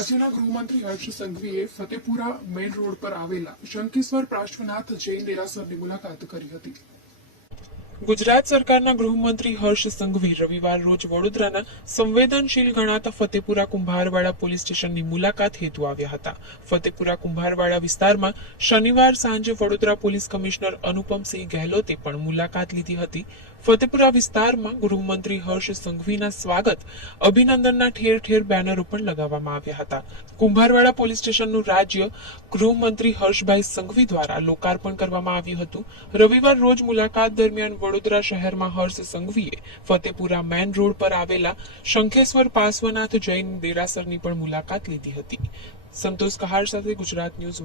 રાજ્યના ગૃહમંત્રી હર્ષ સંઘવીએ Fatepura main road પર આવેલા શંખેશ્વર પાર્શ્વનાથ જૈન દેરાસરની મુલાકાત કરી હતી. ગુજરાત સરકારના ગૃહમંત્રી હર્ષ સંઘવી રવિવાર રોજ વડોદરાના સંવેદનશીલ ગણાતા ફતેપુરા કુંભારવાડા પોલીસ સ્ટેશનની મુલાકાત હેતુ આવ્યા હતા. ફતેપુરા કુંભારવાડા વિસ્તારમાં શનિવાર સાંજે વડોદરા પોલીસ કમિશનર અનુપમસિંહ ગહેલોતે પણ મુલાકાત લીધી હતી. ફતેપુરા વિસ્તારમાં ગૃહમંત્રી હર્ષ સંઘવીના સ્વાગત અભિનંદનના ઠેર ઠેર બેનરો પણ લગાવવામાં આવ્યા હતા. કુંભારવાડા પોલીસ સ્ટેશનનું રાજ્ય ગૃહમંત્રી હર્ષભાઈ સંઘવી દ્વારા લોકાર્પણ કરવામાં આવ્યું હતું. રવિવાર રોજ મુલાકાત દરમિયાન વડોદરા શહેરમાં હર્ષ સંઘવીએ ફતેપુરા મેન રોડ પર આવેલા શંખેશ્વર પાર્શ્વનાથ જૈન દેરાસરની પણ મુલાકાત લીધી હતી. સંતોષ કહાર સાથે ગુજરાત ન્યૂઝ.